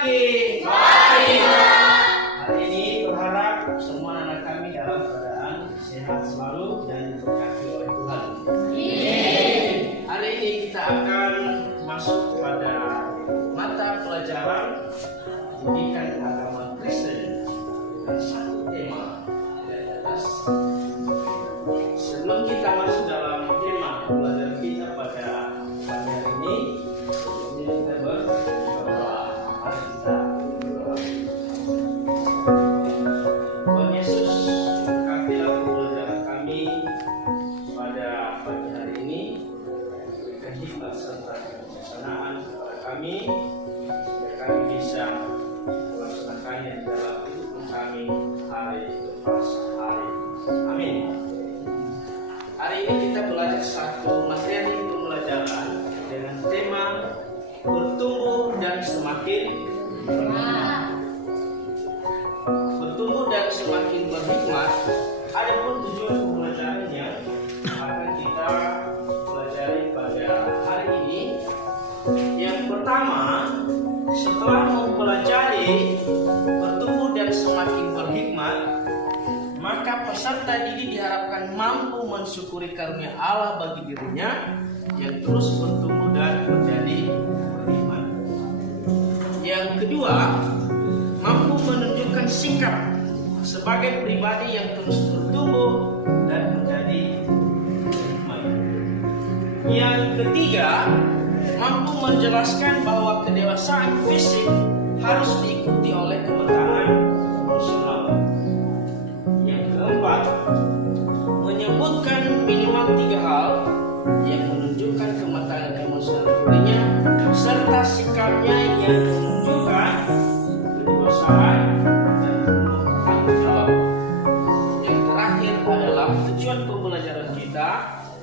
pagi. Pagi. Hari ini berharap semua anak kami dalam keadaan sehat selalu dan diberkati oleh Tuhan. Amin. Hari ini kita akan masuk pada mata pelajaran pendidikan agama Kristen dengan satu tema dari atas. Sebelum kita masuk dalam tema pelajaran kita pada pagi hari ini kita berdoa. Mari kita berdoa. Tuhan Yesus, berkatilah pelajaran kami pada pagi hari ini. Berikan hikmat serta kebijaksanaan kepada kami, supaya kami bisa melaksanakannya di dalam hidup kami hari lepas hari. Amin. Hari ini kita belajar satu materi pembelajaran dengan tema bertumbuh dan semakin berhikmat. Bertumbuh dan semakin berhikmat. Adapun tujuan pembelajarannya akan kita pelajari pada hari ini. Yang pertama, setelah mempelajari bertumbuh dan semakin berhikmat, maka peserta didik diharapkan mampu mensyukuri karunia Allah bagi dirinya yang terus bertumbuh dan menjadi berhikmat. Yang kedua, mampu menunjukkan sikap sebagai pribadi yang terus bertumbuh dan menjadi berhikmat. Yang ketiga, mampu menjelaskan bahwa kedewasaan fisik harus diikuti oleh kematangan emosional. Yang keempat, menyebutkan minimal 3 hal yang menunjukkan kematangan emosional dirinya serta sikapnya yang menunjukkan kedewasaan dan penuh tanggung jawab. Yang terakhir adalah tujuan pembelajaran kita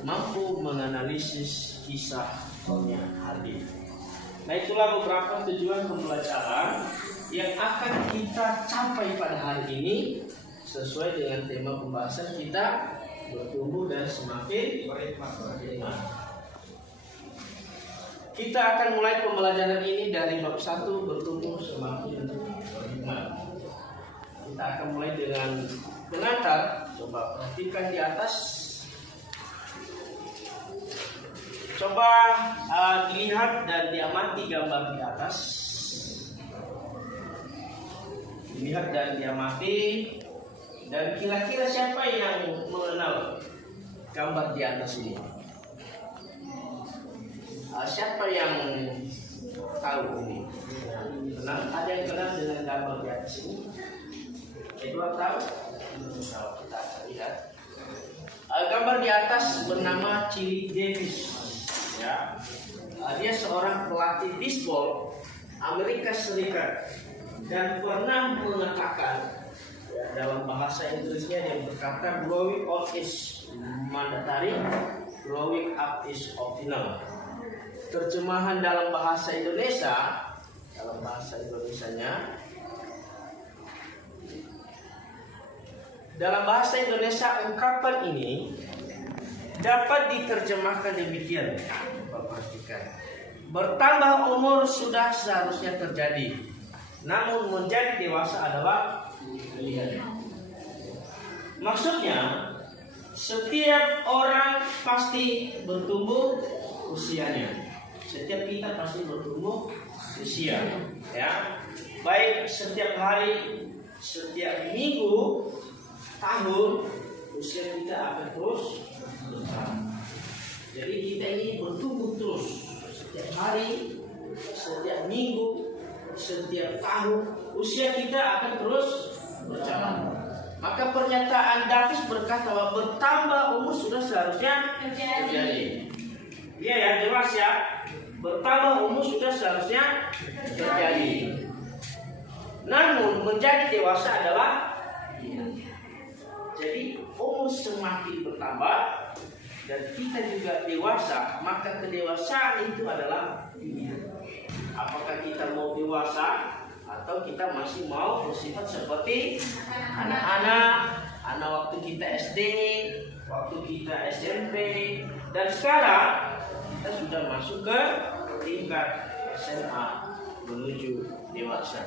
mampu menganalisis kisah Sonia Hardy. Nah, itulah beberapa tujuan pembelajaran yang akan kita capai pada hari ini sesuai dengan tema pembahasan kita, bertumbuh dan semakin berhikmat. Kita akan mulai pembelajaran ini dari bab 1, bertumbuh semakin berhikmat. Kita akan mulai dengan pengantar. Coba perhatikan di atas. Coba dilihat dan diamati gambar di atas. Dilihat dan diamati. Dan kira-kira siapa yang mengenal gambar di atas ini? Siapa yang tahu ini? Kenal? Ada yang kenal dengan gambar di atas ini? Edward tahu? Tahu, kita akan lihat. Gambar di atas bernama Chili Davis. Ya, dia seorang pelatih bisbol Amerika Serikat dan pernah mengatakan, ya, dalam bahasa Inggrisnya dia berkata, growing up is mandatory, growing up is optional. Terjemahan dalam bahasa Indonesia, dalam bahasa Indonesianya, dalam bahasa Indonesia ungkapan ini dapat diterjemahkan demikian. Perhatikan. Bertambah umur sudah seharusnya terjadi, namun menjadi dewasa adalah pilihan. Maksudnya, setiap orang pasti bertumbuh usianya. Setiap kita pasti bertumbuh usia, ya. Baik setiap hari, setiap minggu, tahun, usia kita akan terus bertambah. Jadi kita ini bertumbuh terus setiap hari, setiap minggu, setiap tahun, usia kita akan terus berjalan. Maka pernyataan Davis berkata bahwa bertambah umur sudah seharusnya terjadi. Iya ya, jelas ya. Bertambah umur sudah seharusnya terjadi. Namun menjadi dewasa adalah pilihan. Jadi umur semakin bertambah dan kita juga dewasa, maka kedewasaan itu adalah pilihan. Apakah kita mau dewasa atau kita masih mau bersifat seperti anak-anak, anak waktu kita SD, waktu kita SMP, dan sekarang kita sudah masuk ke tingkat SMA menuju dewasa. dewasa.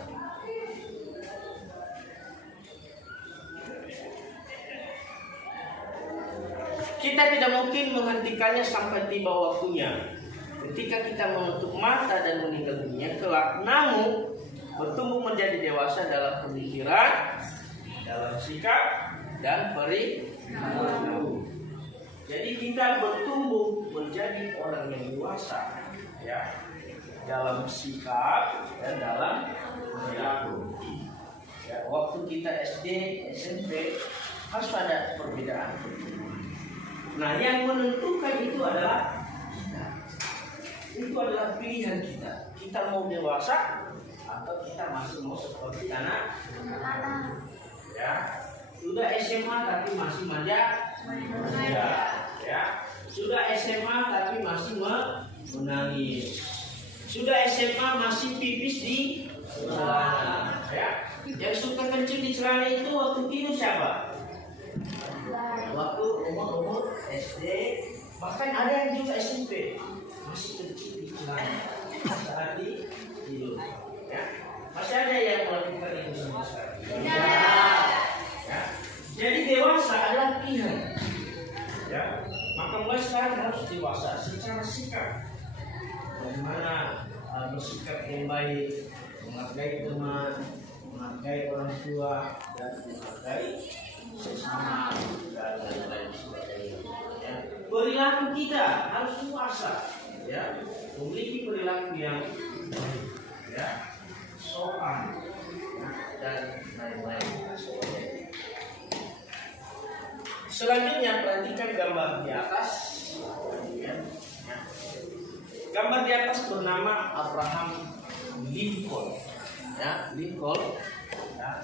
Kita tidak mungkin menghentikannya sampai tiba waktunya. Ketika kita menutup mata dan meninggal dunia kelak, namun bertumbuh menjadi dewasa dalam pemikiran, dalam sikap, dan perilaku. Jadi kita bertumbuh menjadi orang yang dewasa, ya, dalam sikap dan dalam perilaku. Ya, waktu kita SD, SMP harus ada perbedaan. Nah, yang menentukan itu adalah kita. Itu adalah pilihan kita. Kita mau dewasa atau kita masih mau seperti anak. Ya, sudah SMA tapi masih manja. Ya, sudah SMA tapi masih menangis. Sudah SMA masih pipis di celana. Ya, yang suka kencing di celana itu waktu tidur siapa? Waktu umur SD, bahkan ada yang juga SMP masih kencing di celana saat tidur. Ya, masih ada yang melakukan itu sampai sekarang. Ya, jadi dewasa adalah pilihan. Ya, maka mulai sekarang harus dewasa secara sikap. Bagaimana bersikap yang baik, menghargai teman, menghargai orang tua, dan menghargai sesama dan lain-lain sebagainya. Ya. Perilaku kita harus dewasa, ya, memiliki perilaku yang baik, ya, sopan, ya, dan lain-lain sebagainya. Selanjutnya perhatikan gambar di atas. Ya. Gambar di atas bernama Abraham Lincoln. Ya, Lincoln. Ya.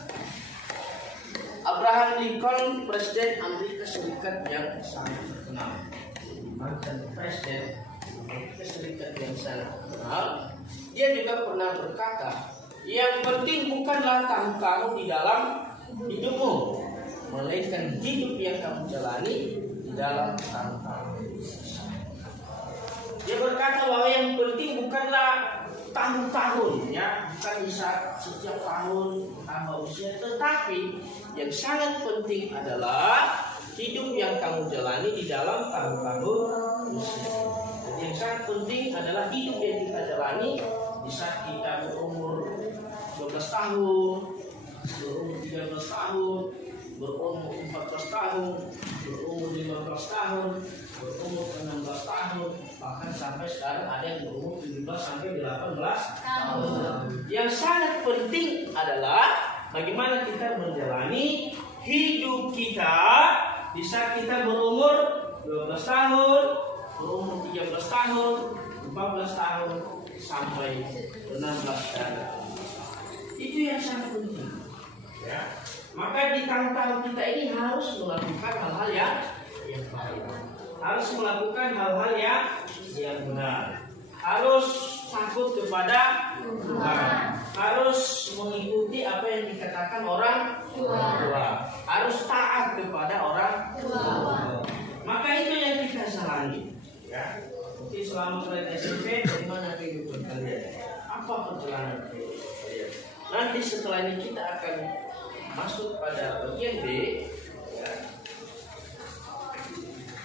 Abraham Lincoln, presiden Amerika Serikat yang sangat terkenal. Mantan presiden Amerika Serikat yang sangat terkenal. Dia juga pernah berkata, yang penting bukanlah tahun-tahun di dalam hidupmu, melainkan hidup yang kamu jalani di dalam tahun-tahun. Dia berkata bahwa yang penting bukanlah tahun-tahun, ya, bukan bisa setiap tahun tambah usia, tetapi yang sangat penting adalah hidup yang kamu jalani di dalam tahun-tahun usia. Jadi yang sangat penting adalah hidup yang kita jalani di saat kita berumur 12 tahun, berumur 13 tahun, berumur 14 tahun, berumur 15 tahun, berumur 16 tahun, bahkan sampai sekarang ada yang berumur 17 sampai 18 tahun. Yang sangat penting adalah bagaimana kita menjalani hidup kita di saat kita berumur 12 tahun, berumur 13 tahun, 14 tahun, sampai 16 tahun. Itu yang sangat penting. Ya. Maka di tahun-tahun kita ini harus melakukan hal-hal yang baik, harus melakukan hal-hal yang benar, harus takut kepada Tuhan, harus mengikuti apa yang dikatakan orang tua, harus taat kepada orang tua. Maka itu yang kita jalani. Ya, mungkin selama kalian SMP, bagaimana kehidupan kalian? Apa perjalanan kehidupan kalian? Nanti setelah ini kita akan masuk pada bagian B, ya,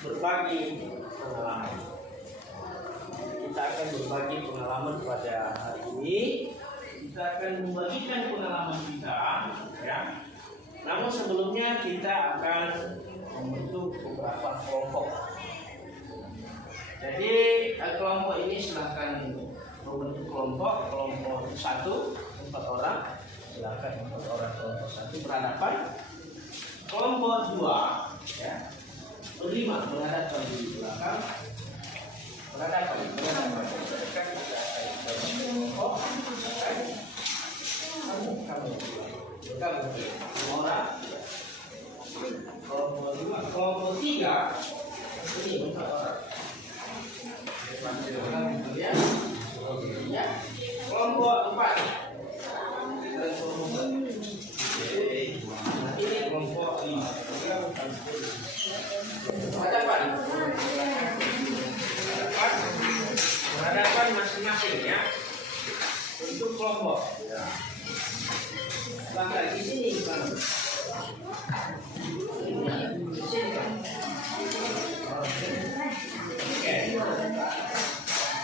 berbagi pengalaman. Kita akan berbagi pengalaman pada hari ini. Kita akan membagikan pengalaman kita, ya. Namun sebelumnya kita akan membentuk beberapa kelompok. Jadi kelompok ini silahkan membentuk kelompok 1 4 orang. Silakan untuk orang kelompok 1 berhadapan, kelompok 2, ya, 5 berhadapan di belakang, berhadapan. Kelompok kamu semua orang. Kelompok 5, kelompok 3 ini 4 orang. Ya, kelompok 4. Ini kelompok 5. Berhadapan masing-masing, ya. Untuk kelompok kelompok. Bahkan di sini kan. Di sini kan. Oke.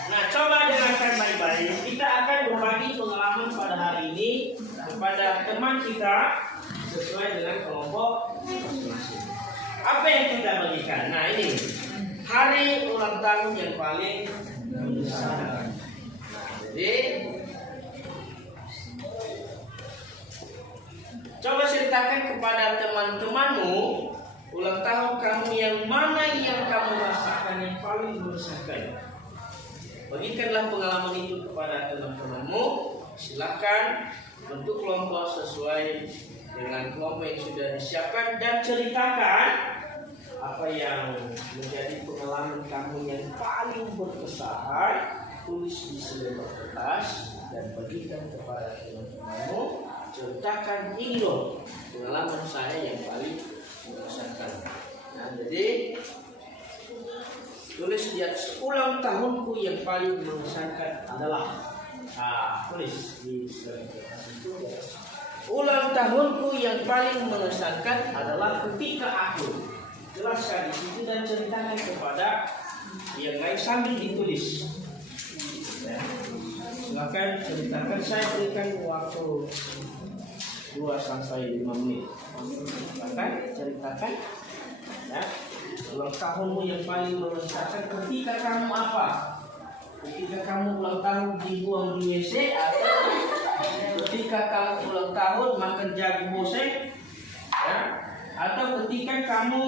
Nah, coba dengarkan baik-baik. Kita akan berbagi pengalaman pada hari ini kepada teman kita sesuai dengan kelompok masing-masing. Apa yang kita bagikan? Nah, ini hari ulang tahun yang paling menyesalkan. Jadi, coba ceritakan kepada teman-temanmu ulang tahun kamu yang mana yang kamu rasakan yang paling menyesalkan. Bagikanlah pengalaman itu kepada teman-temanmu. Silakan bentuk kelompok sesuai dengan kelompok yang sudah disiapkan dan ceritakan apa yang menjadi pengalaman kamu yang paling berkesan. Tulis di selembar kertas dan bagikan kepada teman-temanmu. Ceritakan ini loh pengalaman saya yang paling mengesankan. Nah, jadi tulis di atas ulang tahunku yang paling mengesankan adalah tulis di kertas itu ya. Ulang tahunku yang paling mengesankan adalah ketika aku. Jelaskan di situ dan ceritakan kepada yang lain sambil ditulis. Ya. Silakan ceritakan, saya berikan waktu 2-5 menit. Silakan ceritakan. Ya. Ulang tahunmu yang paling mengesankan ketika kamu apa? Ketika kamu ulang tahun dibuang di WC atau ketika kamu ulang tahun makan jagung bosek, ya? Atau ketika kamu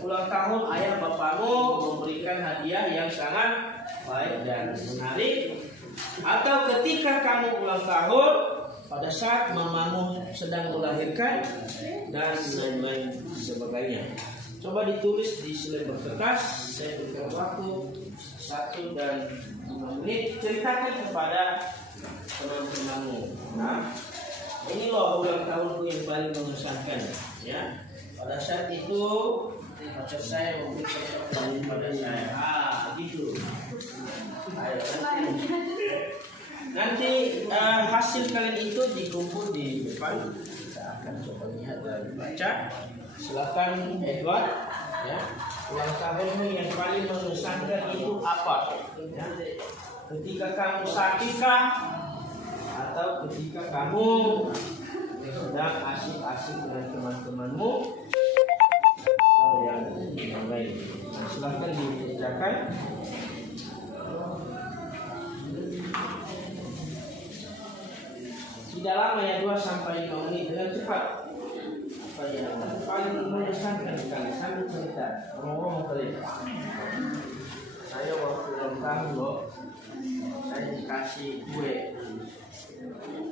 ulang tahun ayah bapakmu memberikan hadiah yang sangat baik dan menarik, atau ketika kamu ulang tahun pada saat mamamu sedang melahirkan dan lain-lain sebagainya. Coba ditulis di selembar kertas. Saya berikan waktu 1 dan 5 menit. Ceritakan kepada teman-temanmu. Nah, ini loh ulang tahunku yang paling mengesankan. Ya, pada saat itu pacar saya memberikan coklat pada saya. Begitu. Ayo nanti hasil kalian itu dikumpul di depan. Kita akan coba lihat dan baca. Silakan Edward, ya. Ulang tahunmu yang paling mengesankan itu apa? Ya. Ketika kamu sakitkah atau ketika kamu sedang asik-asik dengan teman-temanmu atau yang lain? Nah, silakan dikerjakan. Tidak lama ya, 2-5 menit dengan cepat. Apa yang paling mengesankan sekali sambil cerita ngomong kali. Saya waktu ulang tahun loh, saya dikasih kue,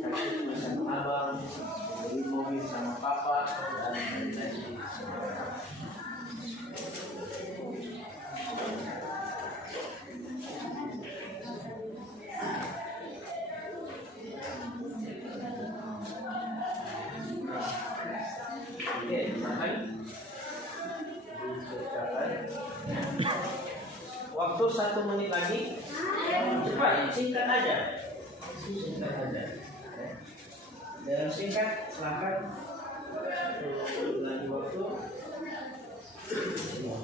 kasih sama abang, beli mobil sama papa dan lain-lain. Waktu 1 menit lagi. Cepat, singkat aja. Singkat aja. Dalam singkat, silakan. 1 menit lagi waktu.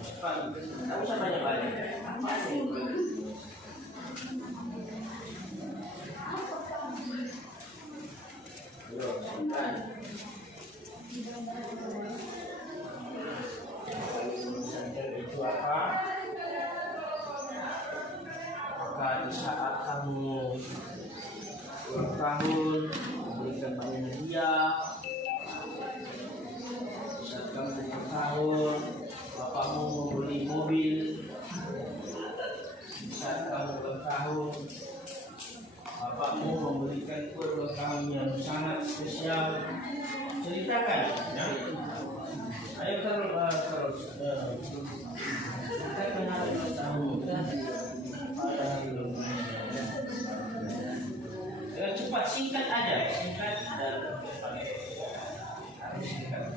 Cepat, tak usah banyak-banyak. Apa sih? Yo, singkat. Itu apa? Maka di saat kamu ulang tahun memberikan banyak hadiah, di saat kamu ulang tahun bapakmu membeli mobil, di saat kamu ulang tahun bapakmu memberikan kue ulang tahun yang sangat spesial, ceritakan. Ya. Ayo terus. Kita kenal ulang tahun pada hari ulang tahun. Dengan cepat, singkat aja, singkat dan cepat. Harus singkat.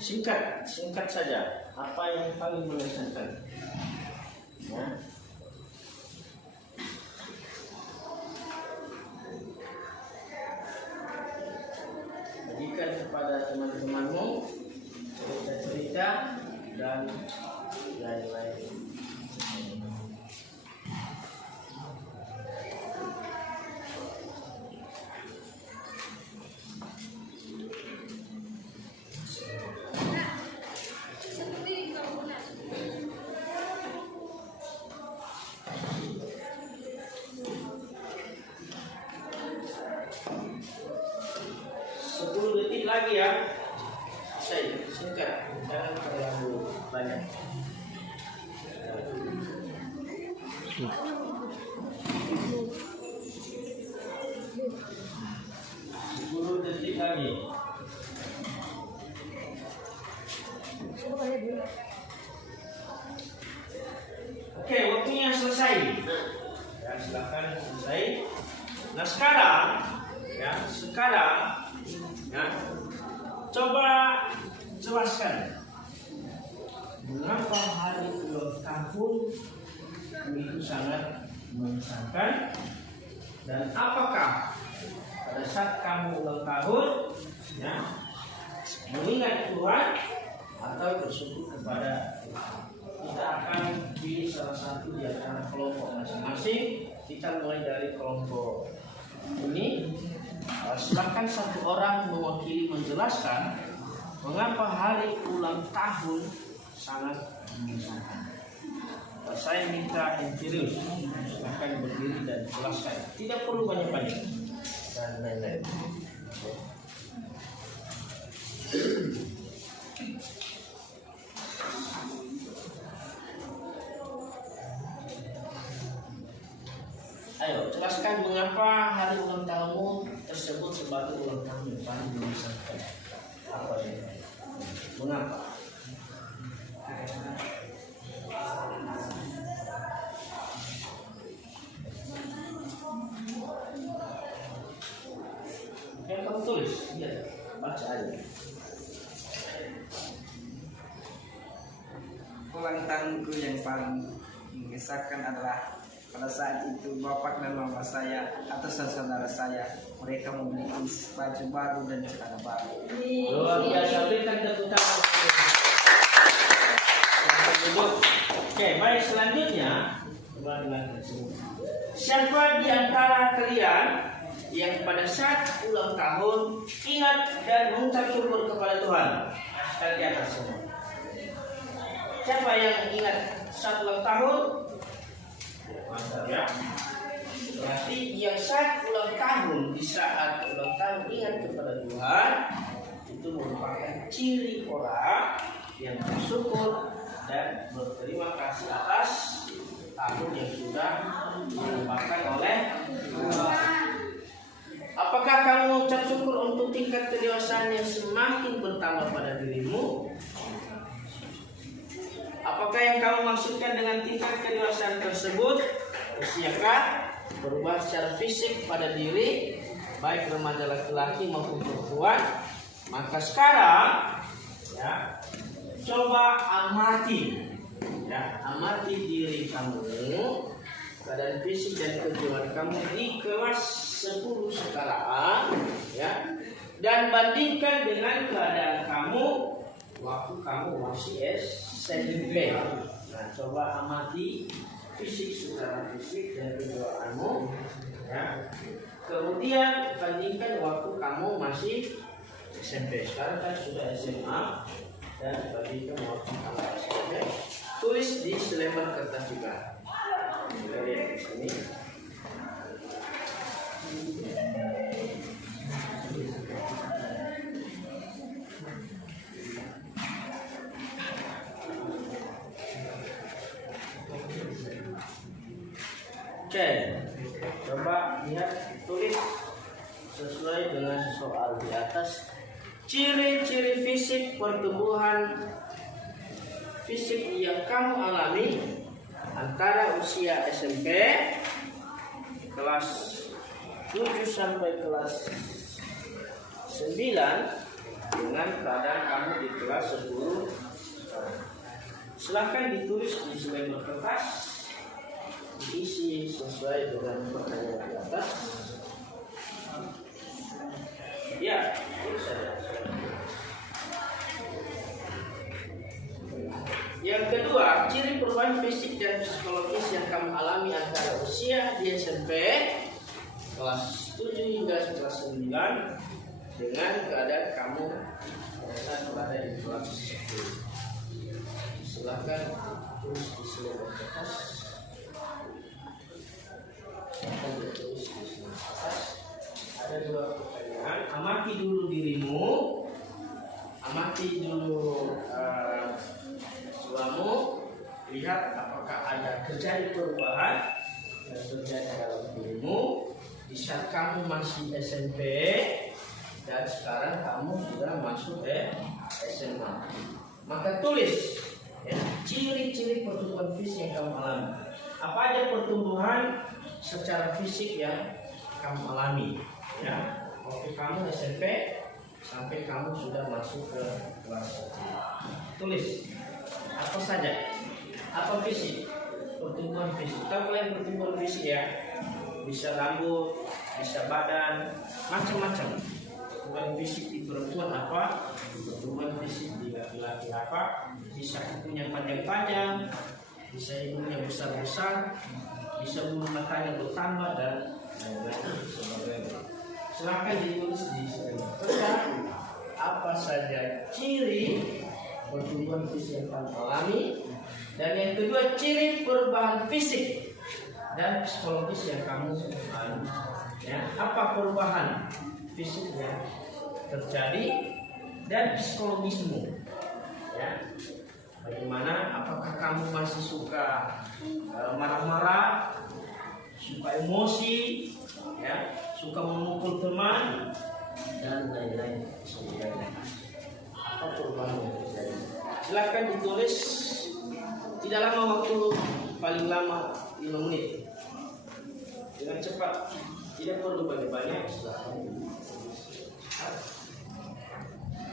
Singkat saja. Apa yang paling mengesankan? Ya. Bagikan kepada teman-temanmu cerita-cerita dan lain-lain. Lagi ya, saya singkat, jangan terlalu banyak. 10 detik lagi. Oke, waktunya selesai. Ya, silakan selesai. Nah sekarang, ya, coba jelaskan mengapa hari ulang tahun itu sangat mengesankan, dan apakah pada saat kamu ulang tahun, ya, mengingat Tuhan atau bersyukur kepada Tuhan. Kita akan pilih salah satu di antara kelompok masing-masing. Kita mulai dari kelompok ini. Silakan satu orang mewakili menjelaskan mengapa hari ulang tahun sangat mengesankan. Saya minta Empirius silakan berdiri dan jelaskan. Tidak perlu banyak-banyak dan lain-lain. Ayo, jelaskan mengapa hari ulang tahunmu tersebut sebagai ulang tahun yang paling mengesankan. Apa ini? Mengapa? Yang kamu tulis, ya, baca aja. Ulang tahunku yang paling mengesankan adalah pada saat itu bapak dan mama saya atau saudara saya, mereka memiliki baju baru dan celana baru. Luar biasa, berikan tepuk tangan. Oke, baik, selanjutnya siapa di antara kalian yang pada saat ulang tahun ingat dan mengucap syukur kepada Tuhan? Sekali di atas semua. Siapa yang ingat saat ulang tahun? Mantap ya. Berarti yang saat ulang tahun, di saat ulang tahun ingat kepada Tuhan, itu merupakan ciri orang yang bersyukur dan berterima kasih atas tahun yang sudah dilakukan oleh Tuhan. Apakah kamu mengucap syukur untuk tingkat kedewasaan yang semakin bertambah pada dirimu? Apakah yang kamu maksudkan dengan tingkat kedewasaan tersebut? Usiakah, berubah secara fisik pada diri, baik remaja laki-laki maupun perempuan? Maka sekarang, ya, coba amati, ya, amati diri kamu, keadaan fisik dan kejiwaan kamu di kelas 10 sekarang, ya, dan bandingkan dengan keadaan kamu waktu kamu masih SMP. Nah, coba amati fisik secara fisik dan kejiwaanmu, ya. Kemudian bandingkan waktu kamu masih SMP. Sekarang kan sudah SMA, dan bandingkan waktu kamu SMP. Tulis di selembar kertas juga. Kita lihat di sini. Oke, coba lihat, tulis sesuai dengan soal di atas. Ciri-ciri fisik pertumbuhan fisik yang kamu alami antara usia SMP kelas 7 sampai kelas 9 dengan keadaan kamu di kelas 10. Silahkan ditulis di selebar kertas, diisi sesuai dengan pertanyaan di atas. Ya, tulis saja. Yang kedua, ciri perubahan fisik dan psikologis yang kamu alami antara usia di SMP kelas 7 hingga kelas 9 dengan keadaan kamu saat berada di kelas 10. Silahkan tulis di selebar kertas. Silahkan ditulis di selebar kertas. Ada 2 pertanyaan. Amati dulu dirimu. Amati dulu suamu. Lihat apakah ada terjadi perubahan yang terjadi dalam dirimu di saat kamu masih SMP dan sekarang kamu sudah masuk SMA. Maka tulis ya, ciri-ciri pertumbuhan fisik yang kamu alami. Apa aja pertumbuhan secara fisik yang kamu alami? Ya, waktu kamu SMP sampai kamu sudah masuk ke kelas 1. Tulis apa saja, apa fisik, pertumbuhan fisik. Tahu kalian pertumbuhan fisik ya? Bisa rambut, bisa badan, macam-macam. Pertumbuhan fisik di perempuan apa? Pertumbuhan fisik di laki-laki apa? Bisa kukunya panjang-panjang, bisa hidungnya besar-besar, bisa bulu matanya bertambah dan lain-lain sebagainya. Silakan ditulis di sini. Apa saja ciri pertumbuhan fisik yang kamu alami, dan yang kedua ciri perubahan fisik dan psikologis yang kamu alami. Ya, apa perubahan fisik yang terjadi dan psikologismu? Ya, bagaimana? Apakah kamu masih suka marah-marah, suka emosi, ya, suka memukul teman dan lain-lain sebagainya? Apa perubahan yang terjadi? Silakan ditulis. Tidak lama waktu, paling lama 5 menit. Dengan cepat, tidak perlu banyak-banyak. Silakan ditulis.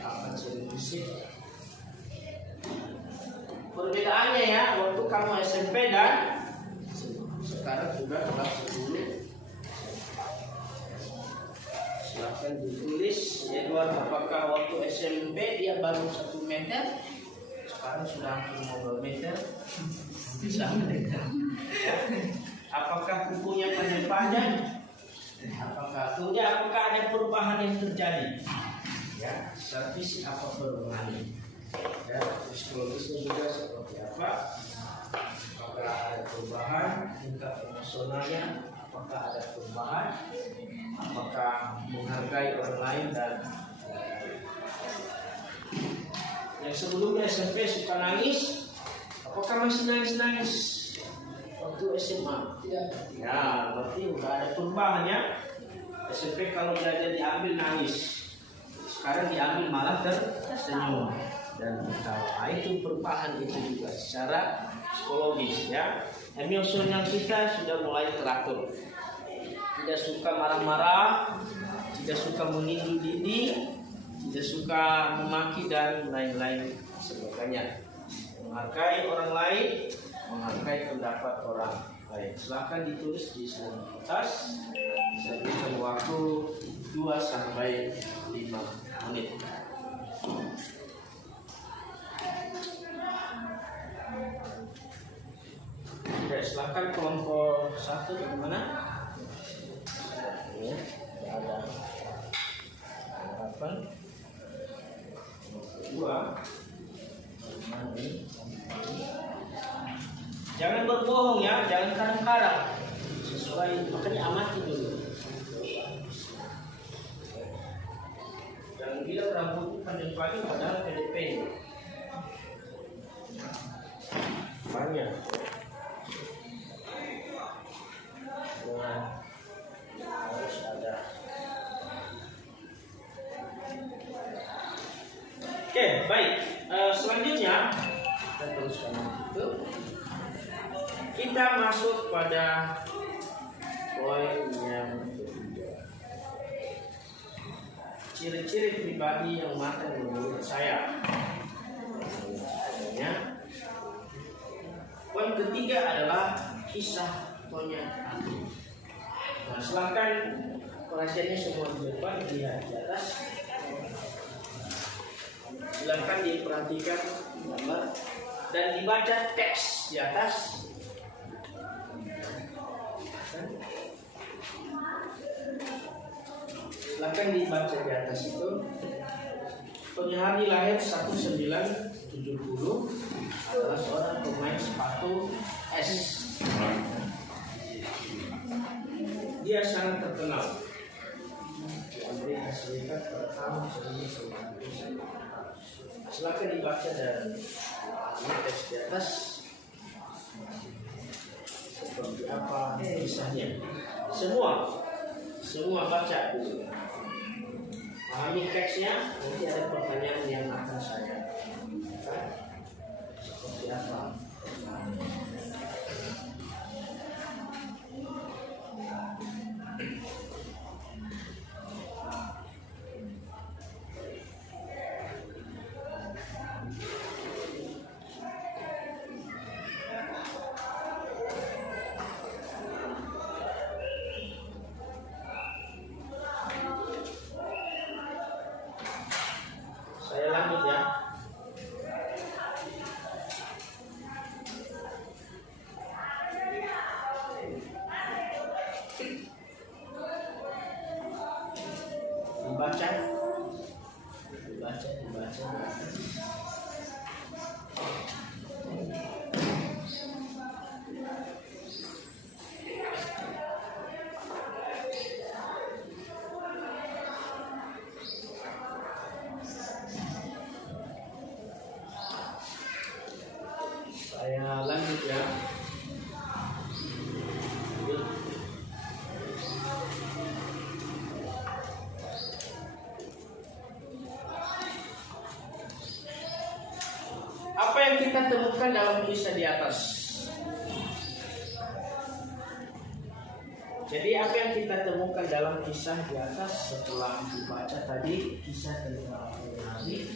Apa ciri fisik? Perbedaannya ya, waktu kamu SMP dan sekarang sudah kelas 10. Silahkan ditulis. Edward, apakah waktu SMP dia baru 1 meter, sekarang sudah hampir 2 meter? Bisa meter. Apakah kukunya panjang-panjang? Apakah ada perubahan yang terjadi? Ya, secara fisik apa perubahannya? Ya, psikologisnya juga seperti apa? Apakah ada perubahan tingkat emosionalnya? Apakah ada perubahan? Apakah menghargai orang lain dan yang sebelumnya SMP suka nangis? Apakah masih nangis-nangis waktu SMA? Tidak. Ya, berarti udah ada perubahan ya. SMP kalau belajar diambil nangis, sekarang diambil malah tersenyum dan ketawa. Itu perubahan itu juga secara psikologis ya. Emosional kita sudah mulai teratur. Tidak suka marah-marah, tidak suka menindih-nindih, tidak suka memaki dan lain-lain sebagainya. Menghargai orang lain, menghargai pendapat orang lain. Silakan ditulis di seluruh kertas. Saya berikan waktu 2 sampai 5 menit. Ya, silakan kelompok 1 di mana? Ya, ada harapan. Kelompok 2. Jangan berbohong ya, jangan kadang-kadang. Sesuai, makanya amati dulu. Jangan bilang rambutnya panjang-panjang padahal pendek-pendek. Banyak. Nah, harus ada. Oke, baik. Selanjutnya kita teruskan itu. Kita masuk pada poin yang ketiga. ciri-ciri pribadi yang matang menurut saya. Ya. Poin ketiga adalah kisah Tonya Hati. Nah, silakan perhatiannya semua di depan, lihat di atas. Silakan diperhatikan gambar dan dibaca teks di atas. Silakan dibaca di atas itu. Tonya Hati lahir 1970, adalah seorang pemain sepatu es. Dia sangat terkenal di Amerika Serikat pada tahun 1990. Silakan dibaca dan teks di atas seperti apa kisahnya. Semua baca dulu. Pahami teksnya, nanti ada pertanyaan yang akan saya seperti apa. Saya lanjut ya. Dibaca. Saya lanjut ya. Apa yang kita temukan dalam kisah di atas? Jadi apa yang kita temukan dalam kisah di atas setelah dibaca tadi kisah tentang Nabi?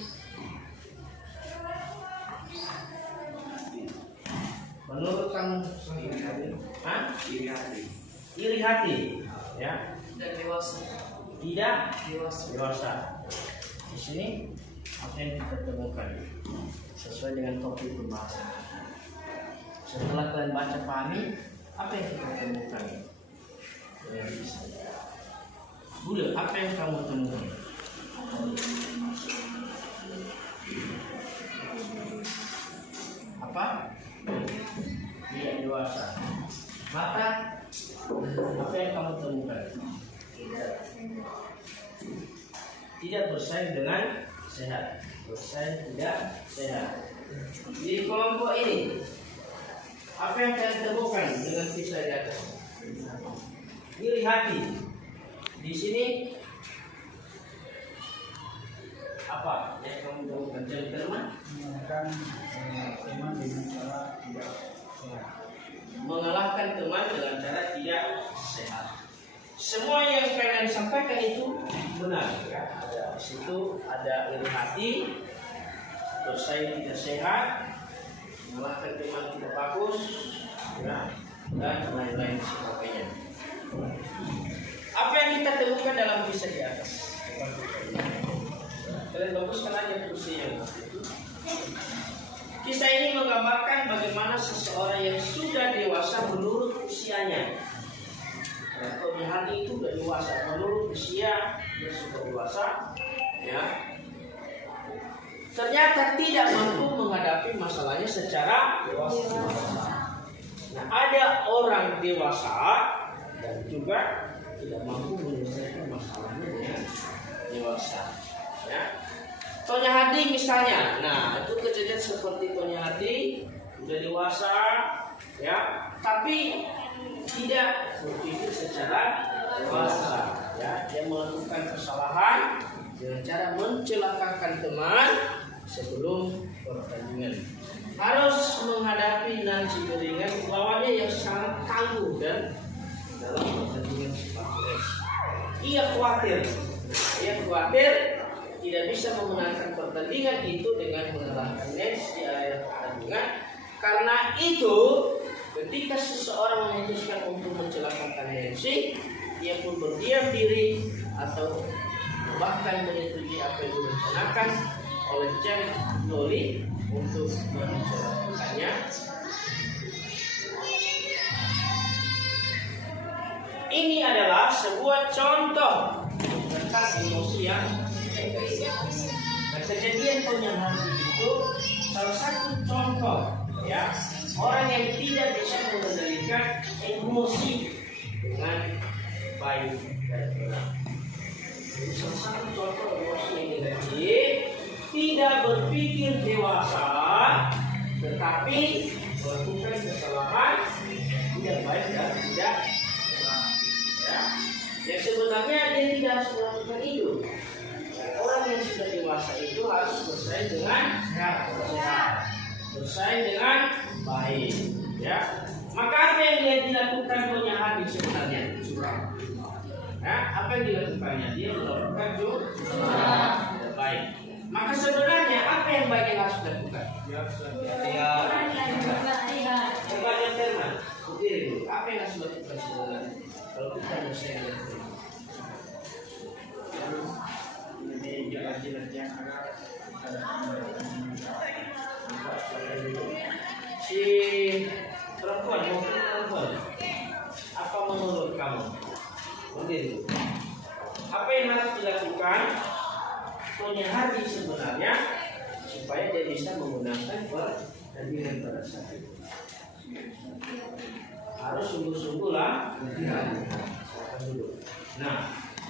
Menurut kamu iri hati, ya. Dan dewasa. Tidak dewasa. Di sini apa yang kita temukan sesuai dengan topik pembahasan. Setelah kalian baca pahami, apa yang kita temukan? Budi, apa yang kamu temukan? Apa? Tidak dewasa. Mata, apa yang kamu temukan? Tidak bersaing dengan sehat. Bersaing tidak sehat. Di kelompok ini, apa yang kalian temukan dengan kisah di atas? Iri hati. Di sini apa yang kamu temukan? Gentleman mengalahkan teman dengan cara tidak sehat. Mengalahkan teman dengan cara tidak sehat. Semua yang kalian sampaikan itu benar, ya. Ada di situ ada iri hati, bersaing tidak sehat, mengalahkan teman tidak bagus, ya, dan lain-lain sebagainya. Apa yang kita temukan dalam kisah di atas? Kalian baguskan aja kursinya. Kisah ini menggambarkan bagaimana seseorang yang sudah dewasa menurut usianya. Kalau di hati itu sudah dewasa, menurut usia dia sudah dewasa, ya. Ternyata tidak mampu menghadapi masalahnya secara dewasa. Nah, ada orang dewasa dan juga tidak mampu menyelesaikan masalahnya dengan dewasa, ya. Tonya Hati misalnya, nah itu kejadian seperti Tonya Hati udah dewasa, ya, tapi tidak berpikir secara dewasa, ya. Dia melakukan kesalahan dengan cara mencelakakan teman sebelum pertandingan. Harus menghadapi Nancy Beringan lawannya yang sangat tangguh dan dalam pertandingan sepatu es. Ia khawatir Ia khawatir tidak bisa memenangkan pertandingan itu dengan mengalahkan Nancy di area pertandingan. Karena itu, ketika seseorang memutuskan untuk mencelakakan Nancy, ia pun berdiam diri atau bahkan menyetujui apa yang direncanakan oleh Jack Lolly untuk mencelakakannya. Ini adalah sebuah contoh tentang emosi yang egois. Nah, kejadian penyamaan itu salah satu contoh, ya, orang yang tidak bisa mengendalikan emosi dengan baik dan benar. Jadi salah satu contoh emosi yang negatif, tidak berpikir dewasa, tetapi melakukan kesalahan tidak baik dan tidak benar. Ya, yang sebenarnya dia tidak harus melakukan itu. Orang yang sudah dewasa itu harus bersaing dengan sehat, bersaing dengan baik. Ya, maka apa yang dia dilakukan penyahat sebenarnya curang. Ya, apa yang dilakukannya? Dia melakukan curang. Baik. Maka sebenarnya apa yang baik yang harus dilakukan? Berbagai firman. Berdiri dulu. Apa yang harus dilakukan sebenarnya? Kalau kita bersaing dengan baik. Ini jalan-jalan yang agak si perempuan, mungkin perempuan. Apa menurut kamu? Mungkin apa yang harus dilakukan punya hati sebenarnya supaya dia bisa menggunakan pertandingan pada saat itu. Harus sungguh-sungguhlah. Nah,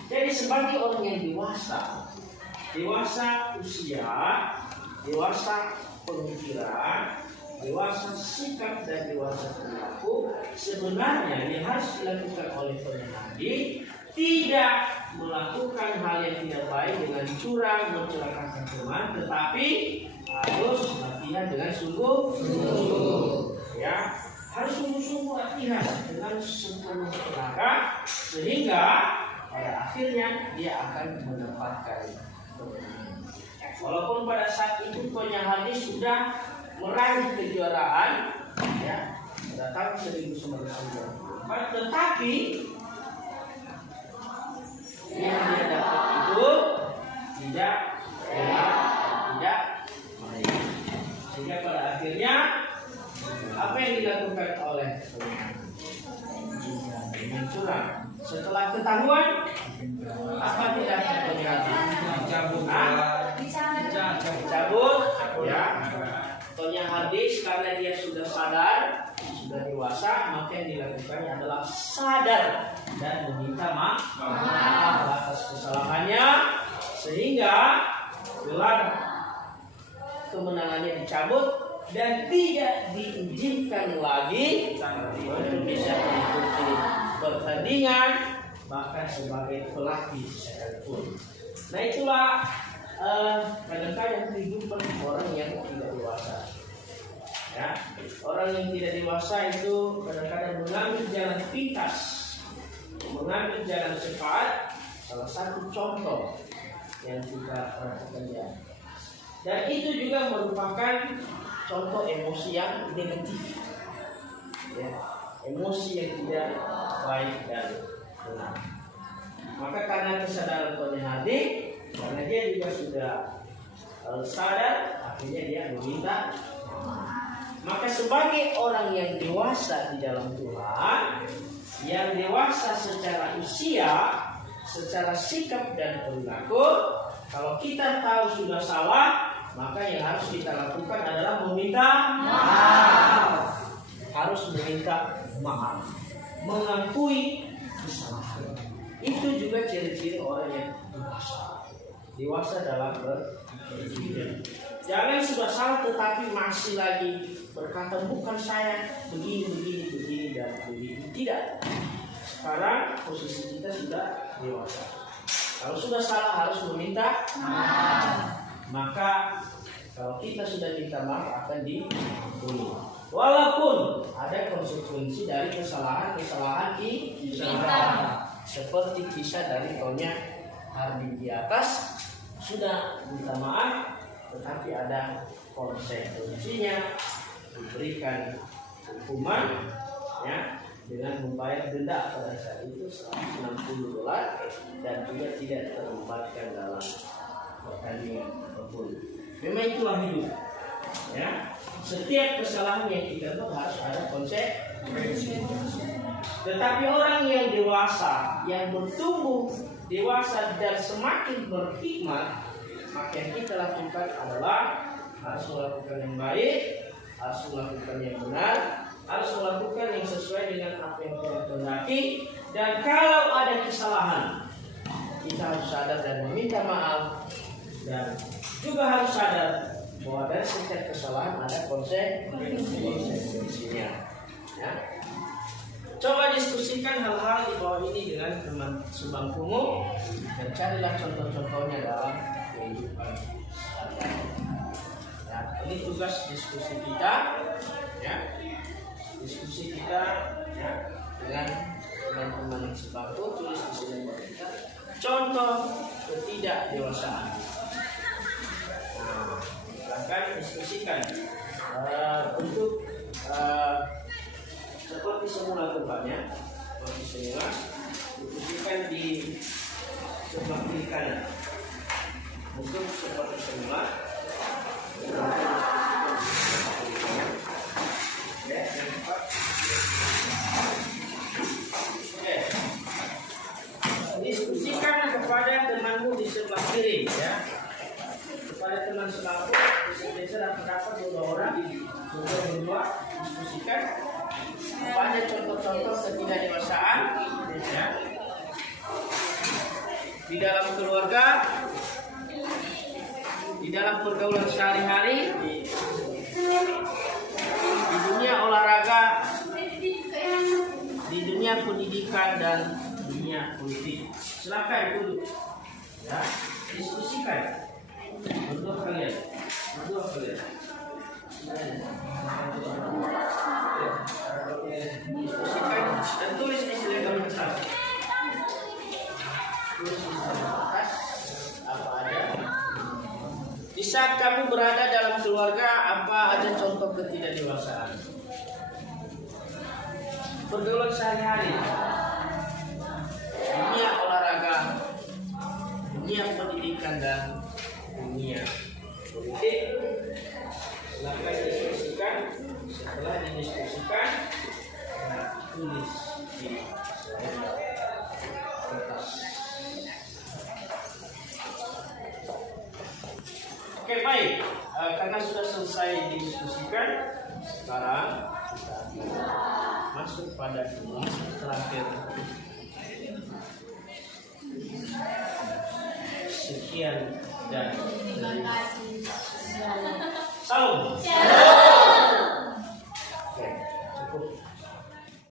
jadi sebagai orang yang dewasa usia, dewasa pemikiran, dewasa sikap dan dewasa perilaku, sebenarnya yang harus dilakukan oleh penyahadi tidak melakukan hal yang tidak baik dengan curang, mencelakakan teman, tetapi harus latihan dengan sungguh-sungguh. Ya, harus sungguh-sungguh latihan dengan sepenuh tenaga sehingga pada akhirnya dia akan mendapatkan kemenangan. Walaupun pada saat itu penyahadi sudah meraih kejuaraan, ya, pada tahun 1994, tetapi yang dia dapat itu tidak baik. Sehingga pada akhirnya apa yang dilakukan oleh dengan curang setelah ketahuan apa tidak penyahadi dicabut, ya. Tonya hadis karena dia sudah sadar, sudah dewasa, maka yang dilakukannya adalah sadar dan meminta maaf atas kesalahannya, sehingga gelar kemenangannya dicabut dan tidak diizinkan lagi untuk bisa mengikuti pertandingan bahkan sebagai pelatih sekalipun. Nah, itulah kadang-kadang kehidupan orang yang tidak dewasa. Ya, orang yang tidak dewasa itu kadang-kadang mengambil jalan pintas, mengambil jalan cepat. Salah satu contoh yang kita perhatikan ya. Dan itu juga merupakan contoh emosi yang negatif. Ya, emosi yang tidak baik dan benar. Maka karena kesadaran penyahadi, karena dia juga sudah sadar, akhirnya dia meminta. Maka sebagai orang yang dewasa di dalam Tuhan, yang dewasa secara usia, secara sikap dan perilaku, kalau kita tahu sudah salah, maka yang harus kita lakukan adalah meminta maaf. Harus meminta maaf, mengakui kesalahan. Itu juga ciri-ciri orang yang dewasa. Dewasa dalam berpikir. Jangan sudah salah tetapi masih lagi berkata bukan saya begini dan begini. Tidak. Sekarang posisi kita sudah dewasa. Kalau sudah salah harus meminta maaf. Maka kalau kita sudah minta maaf akan diampuni. Walaupun ada konsekuensi dari kesalahan kita. Seperti kisah dari Tonya Hardi di atas sudah minta maaf, tetapi ada konsekuensinya, diberikan hukuman ya dengan membayar denda pada saat itu $160 dan juga tidak terlibatkan dalam pertandingan apapun. Memang itulah hidup. Ya, setiap kesalahan yang kita buat harus ada konsekuensi. Tetapi orang yang dewasa, yang bertumbuh dewasa dan semakin berhikmat, maka yang kita lakukan adalah harus melakukan yang baik, harus melakukan yang benar, harus melakukan yang sesuai dengan apa yang kita kehendaki. Dan kalau ada kesalahan, kita harus sadar dan meminta maaf, dan juga harus sadar bahwa dari setiap kesalahan ada konsekuensinya. Ya. Coba diskusikan hal-hal di bawah ini dengan teman sebangkumu dan carilah contoh-contohnya dalam kehidupan sehari-hari. Ya, ini tugas diskusi kita, ya. Diskusi kita ya, dengan teman-teman sebangku, tulis di sini buat kita contoh ketidakdewasaan. Nah, silakan diskusikan untuk seperti semula tempatnya, seperti semula diskusikan di sebelah kiri kanan. Untuk seperti semula. Diskusikan kepada temanmu di sebelah kiri, ya. Kepada teman sebangku, bisa terdapat 2 orang, berdua diskusikan apa aja contoh-contoh ketidakdewasaan, ya. Di dalam keluarga, di dalam pergaulan sehari-hari, di dunia olahraga, di dunia pendidikan dan dunia politik. Silakan duduk, ya, diskusikan. Berdua kalian. Diskusikan dan tulis di sini kertas. Tulis di kertas apa aja. Di saat kamu berada dalam keluarga, apa aja contoh ketidakdewasaan? Pergaulan sehari-hari, dunia olahraga, dunia pendidikan dan dunia politik. Silakan diskusikan. Setelah didiskusikan, tulis di kertas. Oke, baik. Karena sudah selesai didiskusikan, sekarang kita masuk pada tugas terakhir. Sekian dan terima kasih. Salam.